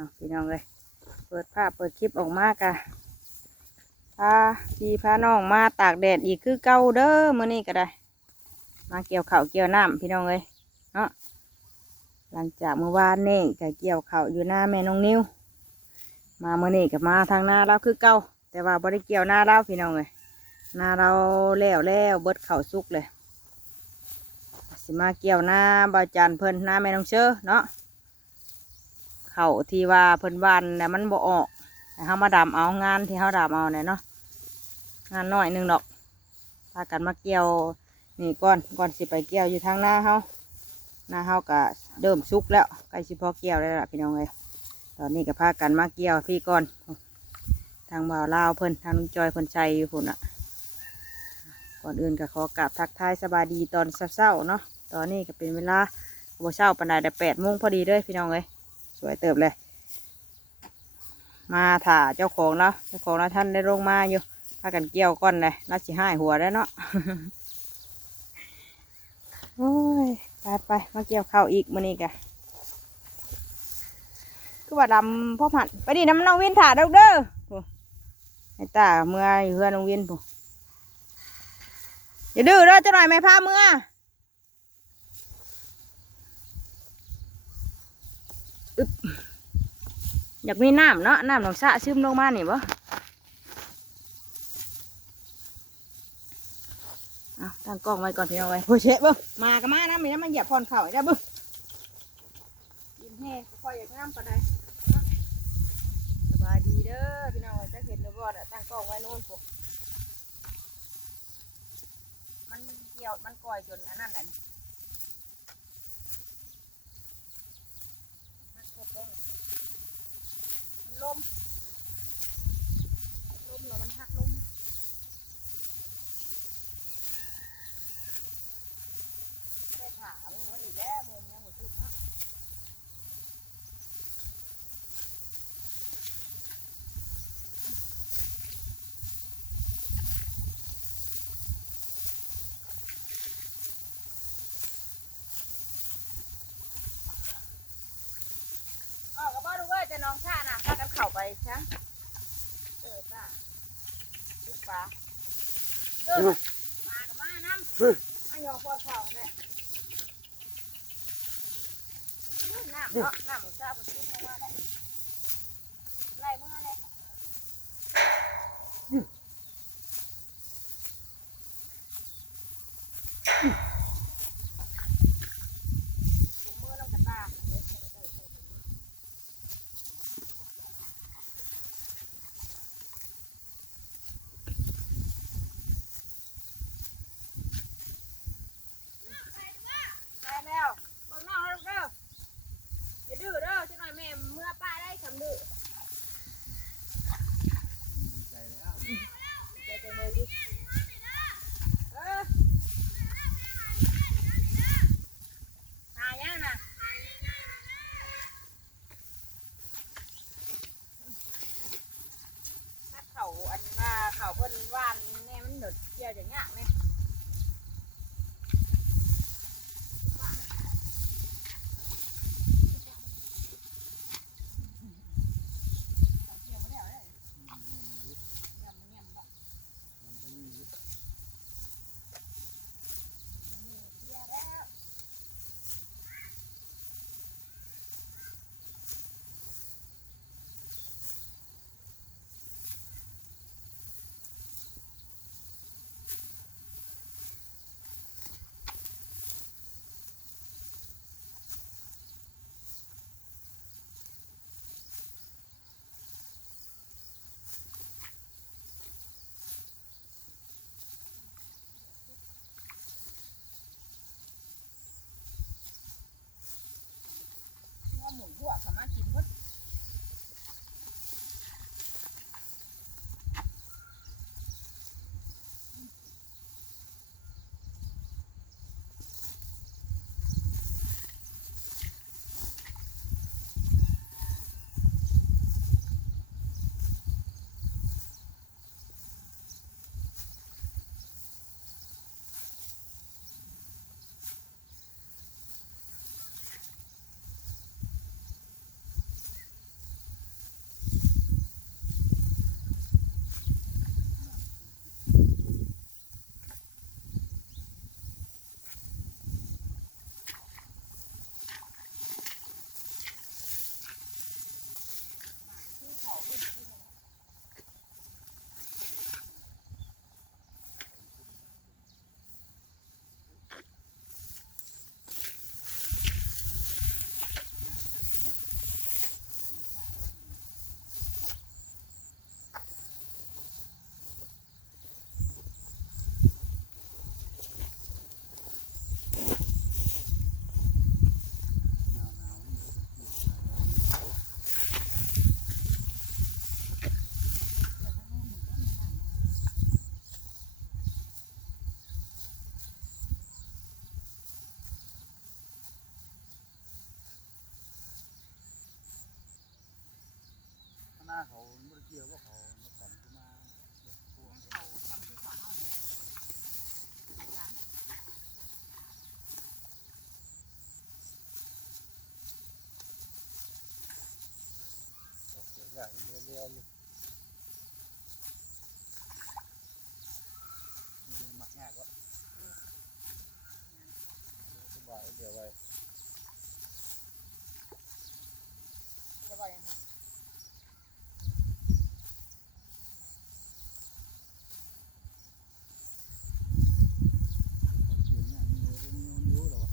เอาพี่น้องเลยเปิดภาพเปิดคลิปออกมากะพาพี่พาน้องมาตากแดดอีกคือเก่าเด้อมื้อนี้ก็ได้ มาเกี่ยวเข้าเกี่ยวน้ำพี่น้องเลยเนาะหลังจากเมื่อวานนี่ก็เกี่ยวเข้าอยู่หน้าแม่น้องนิ้ว มาเมื่อนี้ก็มาทางหน้าเราคือเก่าแต่ว่าบ่ได้เกี่ยวหน้าเราพี่น้องเลยหน้าเราแล้วแล้วเบิดข้าสุกเลย สิมาเกี่ยวหน้าบาจันเพิ่นหน้าแม่น้องเชอเนาะ เขาที่ว่าเพิ่นวันแต่มันบ่ออกแต่เขามาดำเอางานที่เขาดำเอาเนี่ยเนาะงานน้อยหนึ่งดอกพากันมาเกี่ยวนี่ก่อนก่อนสิไปเกี่ยวอยู่ทางหน้าเขาหน้าเขาก็เริ่มสุกแล้วใกล้สิพอเกี่ยวแล้วล่ะพี่น้องเลยตอนนี้ก็พากันมาเกี่ยวพี่ก่อนทางบ่าวลาวเพิ่นทางลุงจอยเพิ่นใจอยู่พุ่นอะ ก่อนอื่นก็ขอกราบทักทายสบายดีตอนเช้าๆเนาะตอนนี้ก็เป็นเวลาบ่เช้าปันใดแต่แปดโมงพอดีเลยพี่น้องเลย สวยเติบเลย มาถ่าเจ้าของแล้วเจ้าของแล้วท่านได้ลงมาอยู่พากันเกี่ยวก้อนเลยน่าสิห้ายหัวได้เนาะโอ้ยไปไปมาเกี่ยวข้าวอีกมื้อนี้กะคือว่าดำพ่อผัดไปดิน้ำน้องวินถ่าเด้อเด้อโอ้ให้ตาเมื่ออยู่เพื่อนน้องวินปุ๊อย่าดื้อเด้อจะหน่อยไหมพาเมื่อ อึบอยากมีน้ำเนาะน้ำหนองสะซึมลงมานี่บ่เอาตั้งกล้องไว้ก่อนพี่น้องไว้โอ้ยเชะบิ้งมากันมานะมีน้ำมันเหยียบพรเข่าได้บิ้งยิ้มแห้งค่อยอยากน้ำปานใดเนาะสบายดีเด้อพี่น้องจะเห็นหรือบ่น่ะตั้งกล้องไว้โน่นพวกมันเกี่ยวมันก่อยจนอันนั้นแหละนี่หักครบลงเลยมัน ล้มล้มแล้วมันหักลงได้ถามมันอีกแล้วมือมันยังหมดทุกเนาะอ๋อก็บอกดูว่าจะน้องชาน่ะพากันเข่าไปช้ะเออจ้าทุกปลาเด้อมากับมาน้ำมายอพอเข่าเนี่ยอุ้ยน้ำเนาะน้ำหมูซาบ เขาไม่ได้เกี่ยวว่าเขามาสั่งขึ้นมาเด็กพวก เขาทำที่เขาเฮานี่แหละ ตกเกี่ยวอย่างเลี้ยวเลี้ยวอยู่ที่ยังมักง่ายก็สบายเดี๋ยวไว้ จะบอกยังไง เขาเกี่ยวอย่างนี้เรื่องนี้มันรู้หรอวะ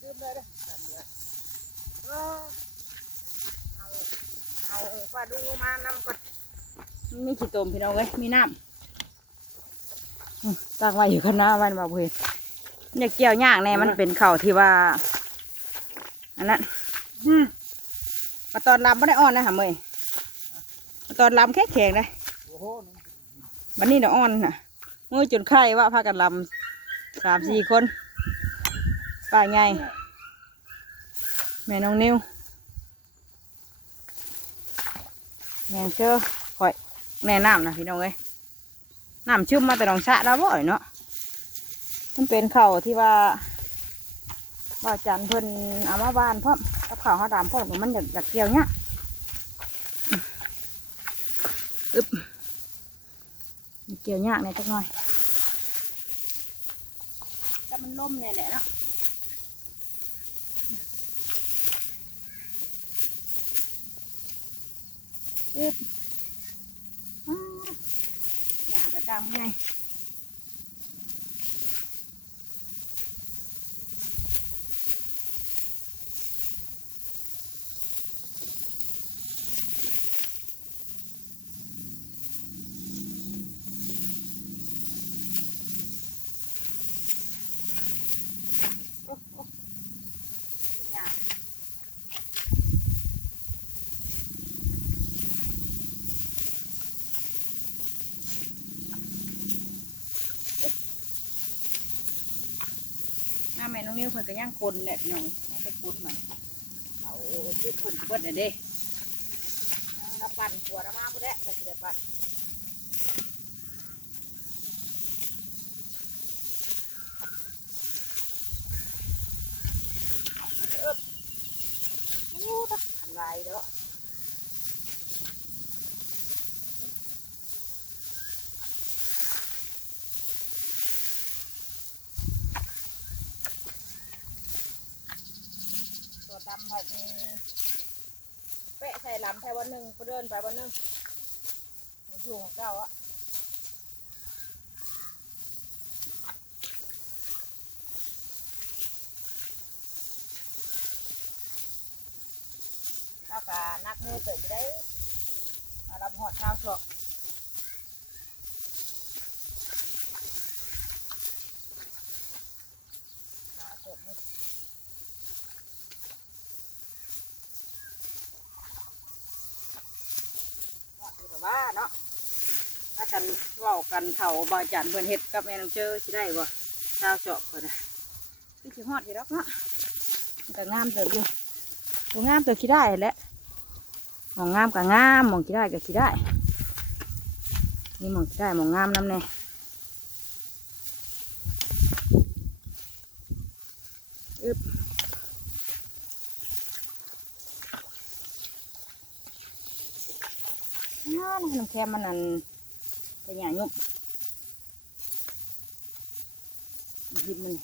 ลืมเลยเด้อทำเลยเออเอาเอาปลาดุงลง มานำก่อนมีขี้ตมพี่น้องเอ้ยมีน้ำอืมตั้งไว้อยู่ข้างหน้าวันบ่าวเห็นเนี่ยเกี่ยวยากแน่มันเป็นเข่าวที่ว่าอันนั้นมาตอนลำไม่ได้อ่อนนะหะเมยมาตอนลำแข็งแข็งๆเลยโอ้โหนั่นวันนี้เดี๋ยวอ่อนน่ะมือจนไข้ว่าพากันลำสามสี่คนป้าไงแม่น้องนิว แม่เชื่อคอยแน่น้ำนะพี่น้องเอ้ยน้ำชุ่มมาแต่หนองสระแล้วบ่อยเนาะมันเป็นเข่าวที่ว่าบ่าวจันเพิ่นเอามาบ้านพร้อมกับข่าวเขาดำพร้อมมันอยากอยากเกี่ยวเนี้ยอึบมีเกี่ยวยากในอยจักหน่อยแต่มันล่มเนี่ยแหละเนาะ อึบอ้าเนี่ยอาจจะกำไงโอ้โอ้เป็นไงหน้า แม่น้องนิ้วเพิ่นก็ย่างคนเนี่ยพี่น้องย่างไปคนมันเขาคือคนเบิดน่ะเด้ย่างลปั่นหัวละมาพุ่นแหละแล้วสิได้ปั่นโอ้ตักน้ำลายเด้อตัวดำแบบนี้เป๊ะใส่ ลำแค่วันหนึ่งก็เดินไปวันหนึ่งหมูอยู่ของเจ้าอะเจ้ากะนักมือเตยอยู่ได้ มารับหอดข้าวสอกมาเติบนี่หอดอยู่แต่ ว่าเนาะถ้ากันเว้ากันเข่าบาจันเพิ่นเฮ็ดกับแม่น้องเจอสิได้บ่ชาวจอกเพิ่นน่ะคือสิฮอดอยู่ดอกเนาะแต่งามเติบอยู่ตัวงามเติบสิได้แหละหมองงามกับงามมองกี่ได้กับกี่ได้นี่มองกี่ได้มองงามน้ำแน่อึบน้าน้ำแคมมันนั่นจะหยายุบหยิบมัน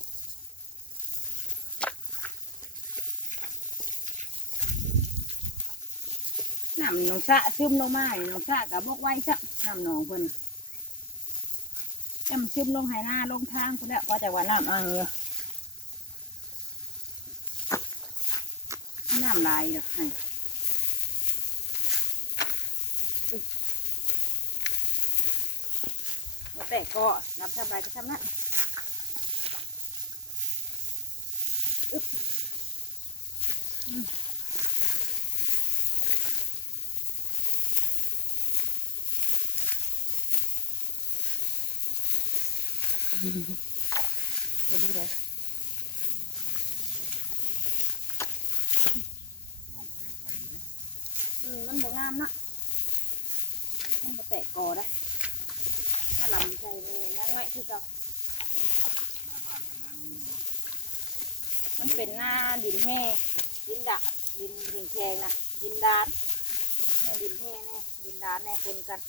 น้ำหนองสะซึมลงมาให้หนองสะกับบกไว้ซะน้ำหนองเพิ่นจำซึมลงไหหน้าลงทางพุ่นละพอแต่ว่าน้ำอ่างเยอะน้ำลายเด้อให้ แต่ก็น้ำชาบายก็ทำนั้นอึ๊บตัวนี้เลยมันบ่งามนะมันบ่แตกกอได้ ถ้าลำใจเลยยังไงคือเก่าหน้าบ้านกับหน้านู่นเนาะมันเป็นหน้าดินแห้ดินดะดินแข็งแข็งนะดินดานแน่ดินแห้แน่ดินดานแน่ปนกัน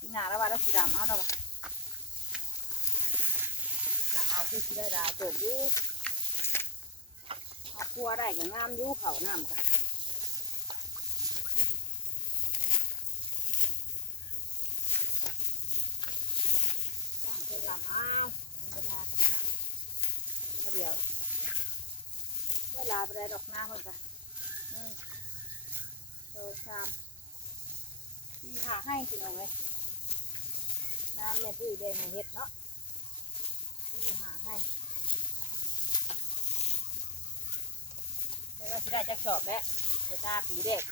ดินหนาแล้วว่าเราสีดำเอาเราว่าหลังเอาคือสีได้ดาวเติบอยูเอาครัวได้กับงามอยูเขาน้ำกันย่างเป็นลำ อ้าวเวลากับหลำเดียว เวลาไปได้ดอกหน้าคนกันหนึ่งสองสามสี่หาให้สิน้องเลยน้ำแม่ตุ้ยแดงเห็ดเนาะสี่หาให้แต่ว่าสิได้จักสอบแล้วเดี๋ยวตาปีเด็ก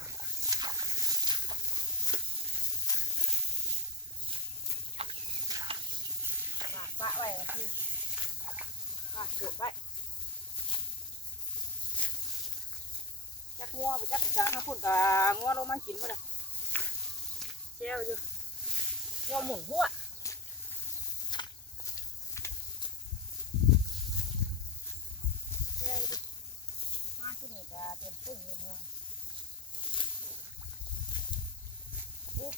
หวานปะไว้ก็คืออะขูดไว้จักงัวไปจักจางถ้าพุ่นกับงัวลงมากินบ่ได้เชี่ยวอยู่งัวหมุนหัวเชี่ยวอยู่มาที่นี่ก็เต็มปุ้งอยู่งัวอุ๊บ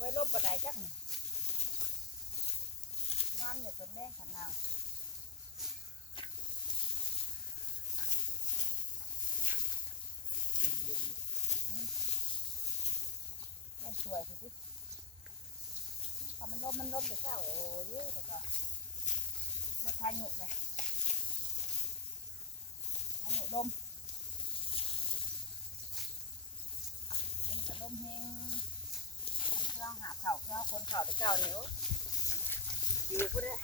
ไว้ลบ กระไดจักหนึ่งวันเดี๋ยวเป็นแรงขันนาวมันสวยสิพอมันล้มมันล้มไปเจ้าโอ้ยแต่ก็มาทานหยุเลยทานหยุลมมันก็ลมแห้งทำเครื่องหาเข่าเค รื่องคนเข่าแต่เจ้าเหนียวอยู่พูดเลย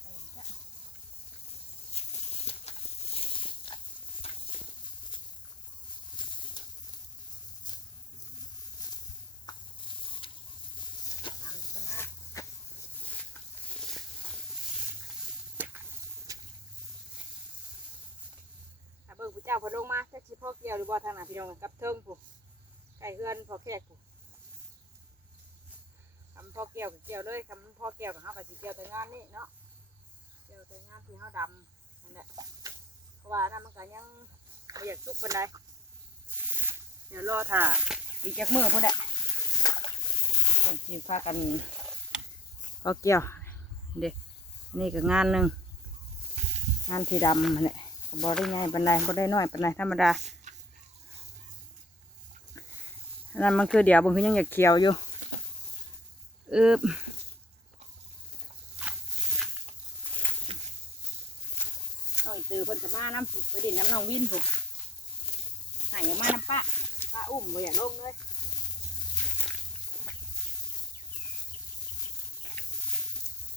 เอ็นจ้ะน้ำอยู่ข้างหน้า ถ้าเบิ่งผู้เจ้าพอลงมาจักสิพ่อเกี่ยวหรือบ่ทางหน้าพี่น้องกับเทิงผู้ไก่เฮือนพอแขกผู้คำพ่อเกี่ยวก็เกี่ยวเลยคำพ่อเกี่ยวกับเฮาก็สิเกี่ยวแต่งานนี่เนาะเกี่ยวแต่งานที่เฮาดำนั่นแหละเพราะว่านั่นมันก็ยังบ่อยากสุกปานใดเดี๋ยวรอถ่าอีกจักมือพุ่นแหละต้องสิพากันพ่อเกี่ยวเด็กนี่ก็งานหนึ่งงานที่ดำนั่นแหละ บ่ได้ง่ายปันใดบ่ได้น้อยปันใดธรรมดานั่นมันคือเดี๋ยวบางทียังอยากเขียวอยู่อึบน้องอีตือเพิ่นก็มาน้ำผุกไปดินน้ำน้องวินผุกหายมาน้ำป้าป้าอุ้มบ่อยากลงเลย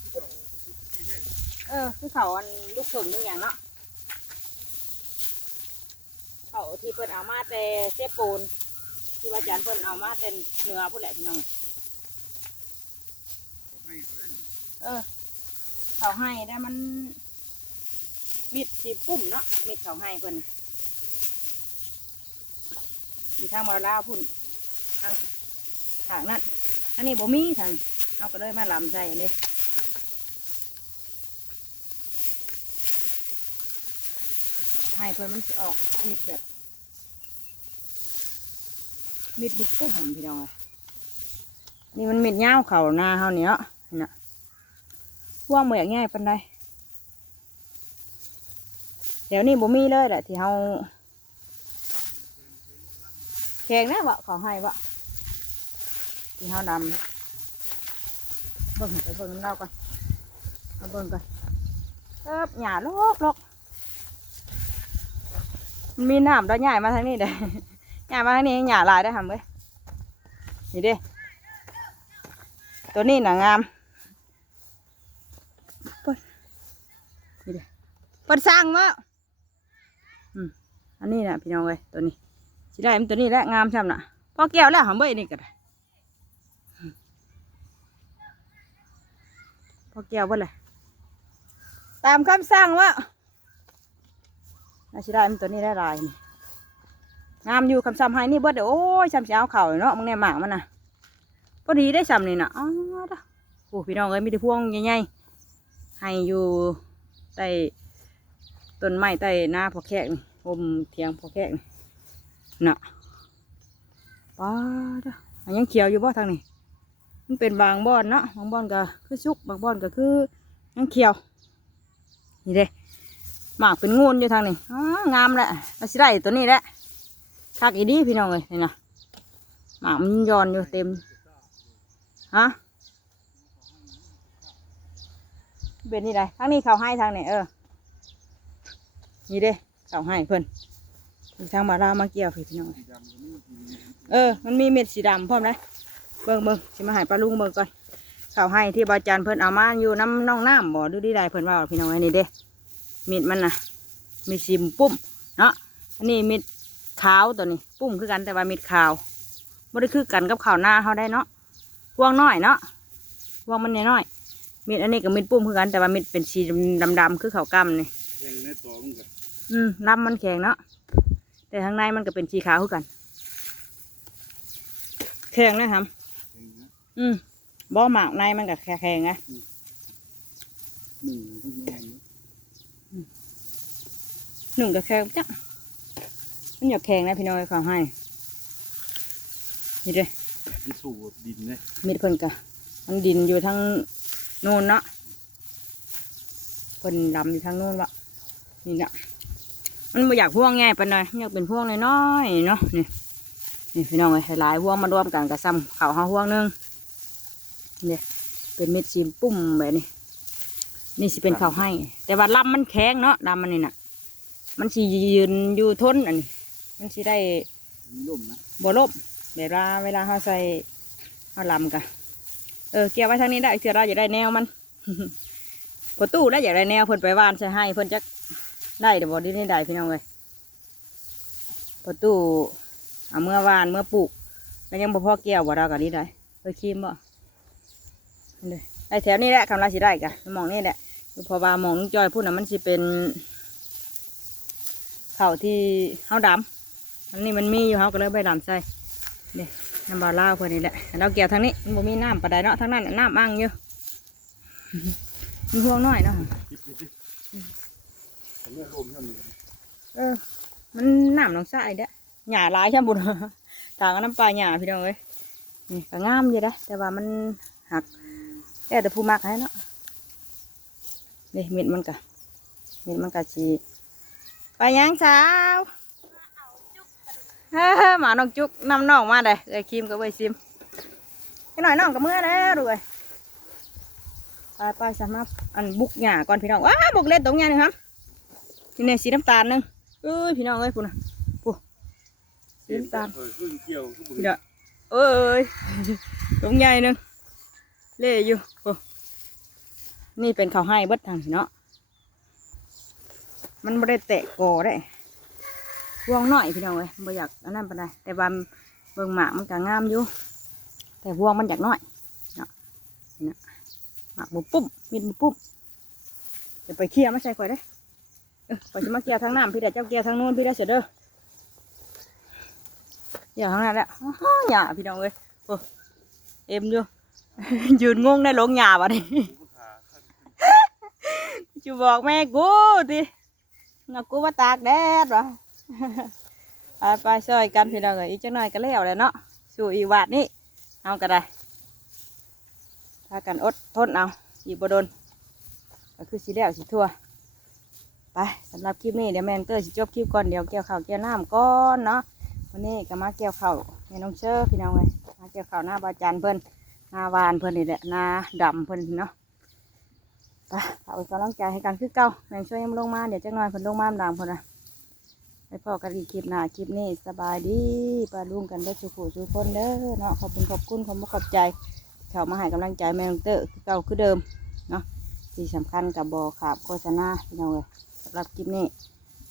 ที่เขาจะพูดที่แห้งเออคือเขาอันลูกถึงนี่อย่างเนาะเขา ที่เพิ่นเอามาแต่เซปูนที่ว่าจันเพิ่นเอามาแต่เนื้อพุ่นแหละพี่น้องเขาเออเขาให้ได้มัน มิดสีปุ่มเนาะมิดเขาให้เพิ่นน่ะอยู่ทางบาลาวพุ่นทางทางนั้นอันนี้บ่มีทานเอาก็เลยมาลำใส่อันนี้ให้เพื่อนมันสิออกมิดแบบ มิดบุบปุ้มพี่น้องนี่มันมิดยาวเข่าหน้าเฮานี่เนาะนี่น่ะว่างบ่อยากง่ายปานใดเดี๋ยวนี้บ่มีเลยแหละที่เฮาแข็งนะวะขอให้วะที่เฮาดำเบิ่งไปเบิ่งน้ำเล่าก่อนเอาเบิ่งก่อนเอ๊บหญ้าลกลกมันมีน้ำแล้วหญ้ามาทางนี้เด้ หญ้ามาทางนี้หญ้าหลายได้อทำเว้ยนี่เด้ตัวนี้หนางามเปิดนี่เด้เปิดสร้างมาอืมอันนี้นะพี่น้องเว้ยตัวนี้สิได้มันตัวนี้แหละงามช่ำน่ะพอแก้วแล้วหอมเบ้ยนี่ก็ได้พอแก้วบ่เลยตามคำสั่งว่าน่าสิได้มันตัวนี้ได้หลายนี่ งามอยู่คำสั่งให้นี่เบิดเดี๋ยวโอ้ยช่ำสิเอาเข่าเนาะมึงเนี่ยหมากมันน่ะพอดีได้ช่ำนี่น่ะอ๋อด้โอ้พี่น้องเอ้ยมีแต่พวงใหญ่ๆให้อยู่ใต้ต้นไม้ใต้หน้าพอแขกนี่อมเทียงพอแขกนี่น่ะป้าดอะอันยังเขียวอยู่บ่ทางนี้มันเป็นบางบ่อนเนาะบางบ่อนก็คือชุกบางบ่อนก็คือยังเขียวนี่เด้หมากเป็นงูนอยู่ทางนี้อ๋องามแหละเราสิได้ตัวนี้แหละ คักอีดีพี่น้องเลยนี่นะหมามันย้อนอยู่เต็มฮะเป็นนี่ไดทางนี้เขาให้ทางนี้เออนี่เด้เขาให้เพิ่นทางมาลามาเกี่ยวพี่พี่น้องเออ มันมีเม็ดสีดำพร้อมเลยเบิ่งเบิ่งสิมาหายปลาลุงเบิ่งก่อนเขาให้ที่บาจันเพิ่นเอามาอยู่น้ำน้องน้ำบ่ดูดีได้เพิ่นว่าพี่น้องไอ้นี่เด้เม็ดมันนะมีสีปุ้มเนาะอันนี้เม็ด ขาวตัวนี้ ปุ้มคือกันแต่ว่าเม็ดขาวบ่ได้คือกันกับข้าวหน้าเขาได้เนาะพวงน้อยเนาะพวงมันน้อยๆเม็ดอันนี้กับเม็ดปุ้มคือกันแต่ว่าเม็ดเป็นสีดำๆคือข้าวกล้ำนี่แข่งในตัวมันก็อืมลำมันแข็งเนาะแต่ข้างในมันก็เป็นสีขาวคือกันแข็งนะครับแข่งนะอืมบ่หมากในมันก็แข็งๆไงหนึ่งก็ยังไงหนึ่งก็แข็งจ้ะ มันอยากแข็งนะพี่น้อยเขาให้นี่เด้ที่สูบดินเลยมีดเพิ่นกะมันดินอยู่ทางโน่นเนาะเพิ่นดำอยู่ทางโน่นวะนี่นะมันบ่อยากพ่วงง่ายปานใดมันอยากเป็นพ่วงน้อยๆเนาะนี่นี่พี่น้องเอ้ยหลายพ่วงมารวมกันกับซ้ำเขาวเฮาพ่วงหนึงนี่เป็นเม็ดซีมปุ้มแบบนี้นี่สิเป็นข้าวให้ แต่ว่าลำมันแข็งเนาะลำมันนี่น่ะ มันสิยืนอยู่ทนอันนี้ มันสิได้มีลมนะบ่ลบเวลาเวลาเขาใส่เขาลำกะเออเกี่ยวไว้ทางนี้ได้เถื่อเราอยากได้แนวมันประตูแล้วอยากได้แนวเพิ่นไปวานใส่ให้เพิ่นจะได้เดี๋ยวบอกดีนี่ได้พี่น้องเลยประตูเอาเมื่อวานเมื่อปลูกแล้วยังบ่พอเกี่ยวบ่เรากับนี้ได้เออคีมบ่นั่นเลยได้แถวนี้แหละคำราสิได้กะมองนี่แหละคือเพอว่ามองลุงจอยพูดน่ะมันสิเป็นเข่าวที่เฮาดำ อันนี้มันมีอยู่เขาก็เลยไปดำใส่เนี่ยน้ำบาล่าคนนี้แหละเราเกี่ยวทางนี้มันมีน้ำปลาไดเนาะทางนั้นน่ะน้ำอ่างอยู่มีห่วงน้อยเนาะมเนี่ยลมท่านนี่เออ มันน้ำหนองสายเด้อหญ้าหลายช่บุญต่างกับน้ำปลาหญ้าพี่น้องเอ้ยนี่ก็งามอยู่เด้อแต่ว่ามันหักแต่แต่ผู้มักให้เนาะนี่เม็ดมันกะเม็ดมันกะชีไปยังสาว หมาน้องจุกนำน้องมาเลยเอ้ยคิมกับเอ้ยซิมไอ้หน่อยน้องกับเมื่อแล้วดูเลยไปไปสามารถอันบุกหญ้าก่อนพี่น้องว้าบุกเล็ดตรงหญ้าหนึ่งครับนี่เนี่ยสีน้ำตาลหนึงเอ้ยพี่น้องเอ้ยพูดนะพูสีน้ำตาลเออขึ้นเกี่ยวขึ้นบุพี่น้อเอ้ยตรงใหญ่หนึ่งเล่อยู่โอ้นี่เป็นข้าวให้เบิดทางพี่เนาะมันไม่ได้แตะกอได้ วงน้อยพี่น้องเอ้ยบ่อยากอันนั้นปานใดแต่ว่าเบิ่งหมากมันก็งามอยู่ แต่วงมันอยากน้อยเนาะนี่นะหมากบุปุ้มมิดบุปุ้มเดี๋ยวไปเคลียร์มาใส่ข่อยได้อเออข่อยจะมาเกี่ยวทางน้ำพี่ได้เจ้าเกี่ยวทางโน้นพี่ได้เสร็จเด้ออย่าข้างนั้นแหละอ้ออย่าพี่น้องเอ้ยโอ้เอ็มอยู่ยืนงงได้ลงหยาบ่ดิผู้ขาข้างจูบอกแม่กูติงักกูมาตากแดดวะ ไปไปช่วยกันพี่น้องเอ้ยอีกจังหน่อยก็แล้วแหล้วเนาะสู่อีกวาดนี่เอาก็ได้ถ้ากันอดทนเอาอีกบ่โดนก็คือสิแล้วสิทั่ว ไปสำหรับคลิปนี้เดี๋ยวแมนเตอร์สิจบคลิปก่อนเดี๋ยวเกี่ยวข้าวเกี่ยวน้ำก่อนเนาะวันนี้ก็มาเกี่ยวข้าวแม่น้องเชอร์พี่น้องเอ้ยมาเกี่ยวข้าวหน้าบาจันเพิ่นหน้าวานเพิ่นนี่แหละหน้าดำเพิ่นเนาะไปฝากเป็นกำลังใจให้กันคือเก่าแมงช่วยยำลงมาเดี๋ยวจักหน่อยเพิ่นลงมาดังเพิ่นนะ พอกันอีกคลิปหน้าคลิปนี้สบายดีปลาลุงกันได้สุขสุขคนเด้อเนาะขอบคุณขอบคุณขอบคุณขอบใจ เข้ามาให้กำลังใจแม่น้องเตอร์คือเก่าคือเดิมเนาะที่สำคัญกับบอขาบโฆษณาพี่น้องเลยสำหรับคลิปนี้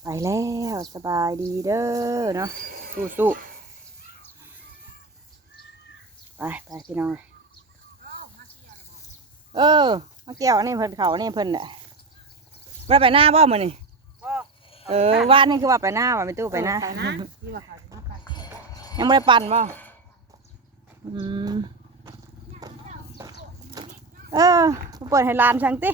ไปแล้วสบายดีเด้อเนาะสู้สู้ๆไปไปพี่น้องเลยเออมาเกี่ยวอันนี่เพิ่นเขาอันนี่เพิ่นแหละว่าไปหน้าบ่มื้อนี่ เออว่านนี่คือว่าไปหน้าว่าไปตู้ไปหน้าไปนะที่ว่าเขาจะมาปั่นยังไม่ได้ปั่นบ่อืมเออมาเปิดให้หลานช่างติ